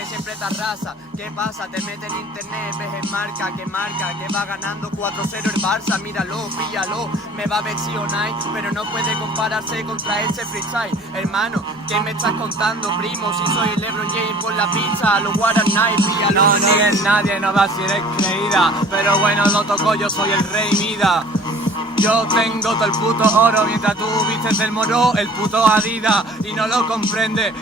que siempre te arrasa. ¿Qué pasa? Te mete en internet, ves en marca, que va ganando 4-0 el Barça. Míralo, píllalo, me va a ver si o no, pero no puede compararse contra ese freestyle. Hermano, ¿qué me estás contando, primo? Si soy el LeBron James por la pizza, los Guaraná, píllalo. No niegues nadie, no vas si eres creída, pero bueno, lo toco, yo soy el rey Mida. Yo tengo todo el puto oro mientras tú vistes el moro, el puto Adidas. Y no lo comprende,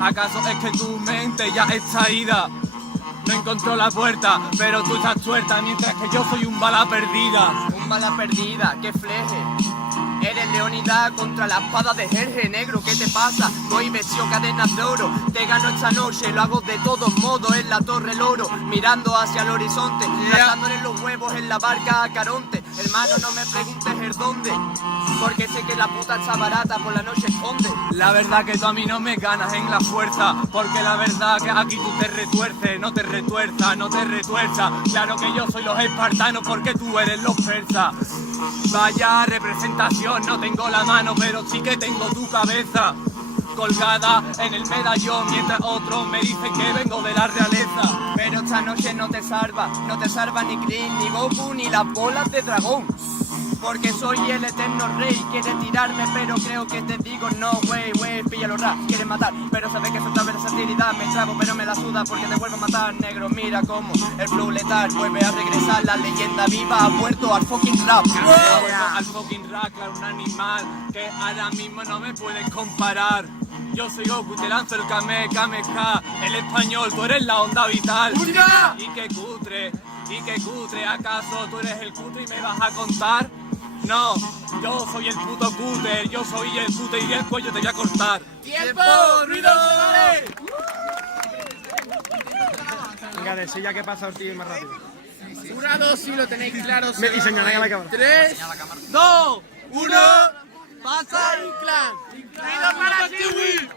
¿Acaso es que tu mente ya está ida? No encontró la puerta, pero tú estás tuerta, mientras que yo soy un bala perdida. Un bala perdida, que fleje. Eres Leonidas contra la espada de Jerje, negro, ¿qué te pasa? Voy vestido cadenas de oro, te gano esta noche, lo hago de todos modos en la Torre el Oro, mirando hacia el horizonte, lanzándole los huevos en la barca a Caronte. Hermano, no me preguntes el dónde, porque sé que la puta está barata, por la noche esconde. La verdad que tú a mí no me ganas en la fuerza, porque la verdad que aquí tú te retuerces, no te retuerzas, no te retuerzas. Claro que yo soy los espartanos porque tú eres los persas. Vaya representación, no tengo la mano, pero sí que tengo tu cabeza colgada en el medallón, mientras otros me dicen que vengo de la realeza. Pero esta noche no te salva ni Krillin, ni Goku, ni las bolas de dragón. Porque soy el eterno rey, quiere tirarme, pero creo que te digo no, wey, píllalo rap, quieres matar, pero sabes que esta versatilidad me trago, pero me la suda porque te vuelvo a matar, negro, mira cómo el flow letal vuelve a regresar, la leyenda viva ha vuelto al fucking rap. Ha vuelto al fucking rap, claro, un animal que ahora mismo no me puedes comparar. Yo soy Goku, te lanzo el Kamehameha, el español, tú eres la onda vital. Y qué cutre, ¿acaso tú eres el cutre y me vas a contar? No, yo soy el puto cuter, yo soy el cuter y el cuello te voy a cortar. ¡Tiempo! ¡Ruido sonore! Venga, de silla que pasa Ortiz más rápido. 1, 2, si lo tenéis claro. Y señaláis a la cámara. 3, 2, 1, pasa Inclán. ¡Ruido para Stewie!